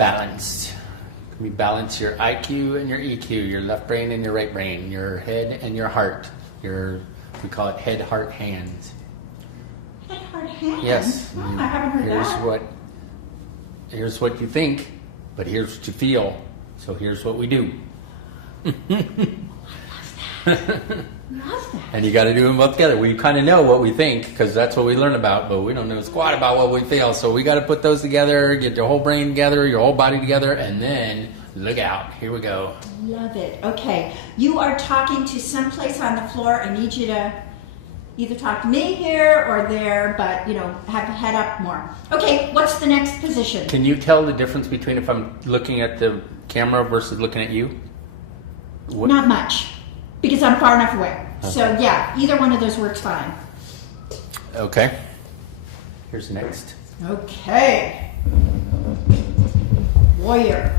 balanced. We balance your IQ and your EQ, your left brain and your right brain, your head and your heart. We call it head, heart, hands. Head, heart, hands? Yes. Oh, I haven't heard that. Here's what you think, but here's what you feel. So here's what we do. Love that. And you got to do them both together. We kind of know what we think because that's what we learn about, but we don't know squat about what we feel. So we got to put those together, get your whole brain together, your whole body together, and then look out. Here we go. Love it. Okay, you are talking to someplace on the floor. I need you to either talk to me here or there, but have the head up more. Okay, what's the next position? Can you tell the difference between if I'm looking at the camera versus looking at you? Not much, because I'm far enough away. Okay. So yeah, either one of those works fine. Okay. Here's next. Okay. Warrior.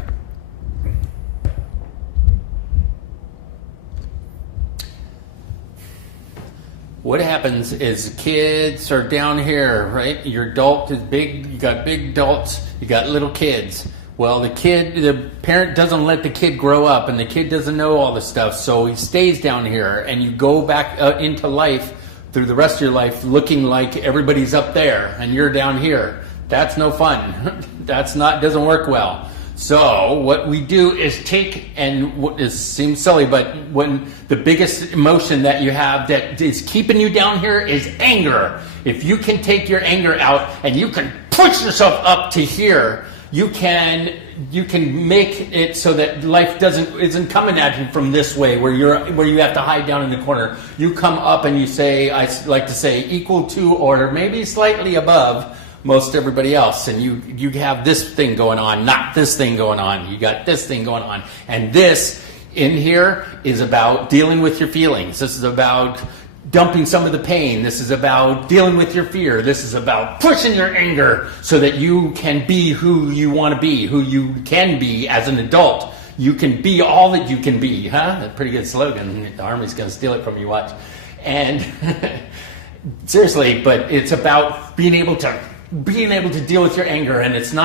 What happens is kids are down here, right? Your adult is big, you got big adults, you got little kids. Well, the parent doesn't let the kid grow up and the kid doesn't know all this stuff, so he stays down here and you go back into life through the rest of your life looking like everybody's up there and you're down here. That's no fun. Doesn't work well. So what we do is take, and it seems silly, but when the biggest emotion that you have that is keeping you down here is anger. If you can take your anger out and you can push yourself up to here, you can make it so that life isn't coming at you from this way where you have to hide down in the corner. You come up and you say, I like to say, equal to or maybe slightly above most everybody else, and you have this thing going on, not this thing going on. You got this thing going on, and this in here is about dealing with your feelings. This is about dumping some of the pain. This is about dealing with your fear. This is about pushing your anger so that you can be who you want to be, who you can be as an adult. You can be all that you can be, huh? That's a pretty good slogan. The Army's going to steal it from you, watch. And seriously, but it's about being able to deal with your anger, and it's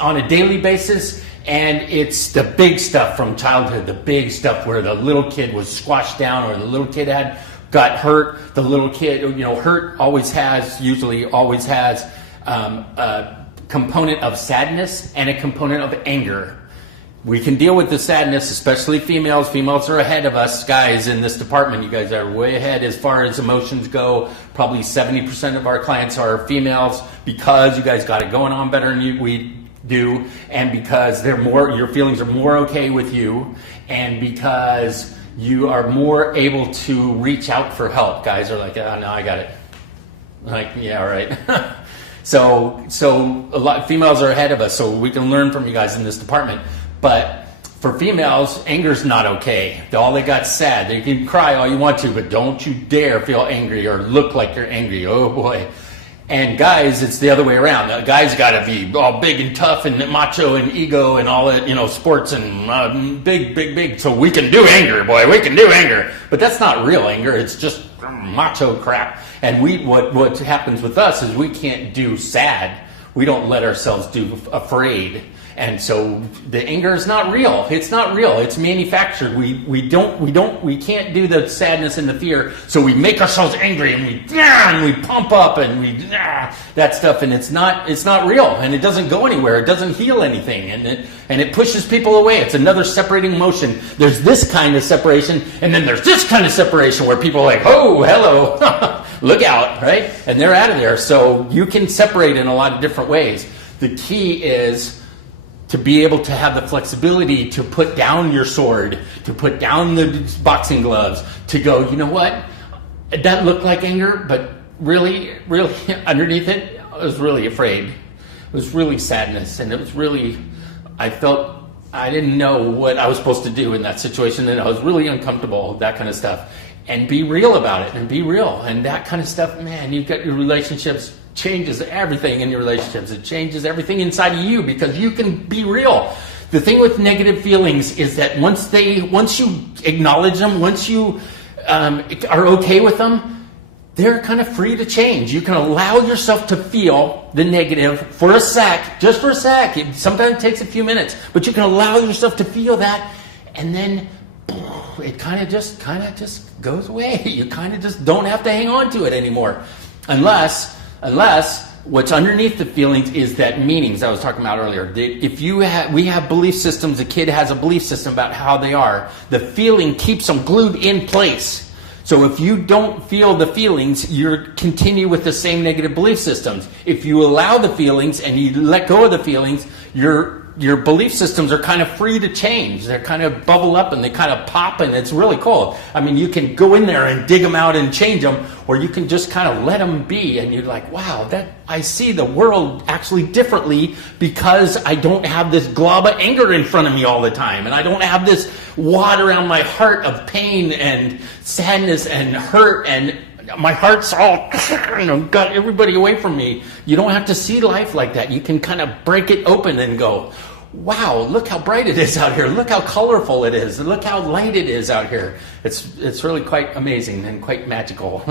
on a daily basis, and it's the big stuff from childhood, the big stuff where the little kid was squashed down or the little kid got hurt. The little kid, hurt usually always has a component of sadness and a component of anger. We can deal with the sadness, especially females. Females are ahead of us, guys, in this department. You guys are way ahead as far as emotions go. Probably 70% of our clients are females because you guys got it going on better than we do, and because your feelings are more okay with you, and because you are more able to reach out for help. Guys are like, oh, no, I got it. Like, yeah, all right. So a lot of females are ahead of us, so we can learn from you guys in this department. But for females, anger's not okay. All they got's sad. You can cry all you want to, but don't you dare feel angry or look like you're angry. Oh boy. And guys, it's the other way around. Guys got to be all big and tough and macho and ego and all that, sports and big. So we can do anger, boy. We can do anger. But that's not real anger. It's just macho crap. And what happens with us is we can't do sad. We don't let ourselves do afraid. And so the anger is not real. It's not real. It's manufactured. We can't do the sadness and the fear. So we make ourselves angry and we pump up and that stuff, and it's not real, and it doesn't go anywhere. It doesn't heal anything, and it pushes people away. It's another separating motion. There's this kind of separation, and then there's this kind of separation where people are like, oh, hello, look out, right? And they're out of there. So you can separate in a lot of different ways. The key is to be able to have the flexibility to put down your sword, to put down the boxing gloves, to go, you know what? That looked like anger, but really underneath it, I was really afraid. It was really sadness, and it was really, I felt I didn't know what I was supposed to do in that situation, and I was really uncomfortable, that kind of stuff. And be real about it, and be real, and that kind of stuff, man, you've got your relationships, changes everything in your relationships. It changes everything inside of you because you can be real. The thing with negative feelings is that once you acknowledge them, once you are okay with them, they're kind of free to change. You can allow yourself to feel the negative for a sec, just for a sec. Sometimes it takes a few minutes, but you can allow yourself to feel that, and then it kind of just goes away. You kind of just don't have to hang on to it anymore, unless what's underneath the feelings is that meanings I was talking about earlier. If we have belief systems, a kid has a belief system about how they are. The feeling keeps them glued in place. So if you don't feel the feelings, you continue with the same negative belief systems. If you allow the feelings and you let go of the feelings, your belief systems are kind of free to change. They're kind of bubble up and they kind of pop, and it's really cool. I mean, you can go in there and dig them out and change them, or you can just kind of let them be, and you're like, wow, I see the world actually differently because I don't have this glob of anger in front of me all the time, and I don't have this wad around my heart of pain and sadness and hurt, and my heart's all got everybody away from me. You don't have to see life like that. You can kind of break it open and go, wow, look how bright it is out here. Look how colorful it is. Look how light it is out here. It's really quite amazing and quite magical.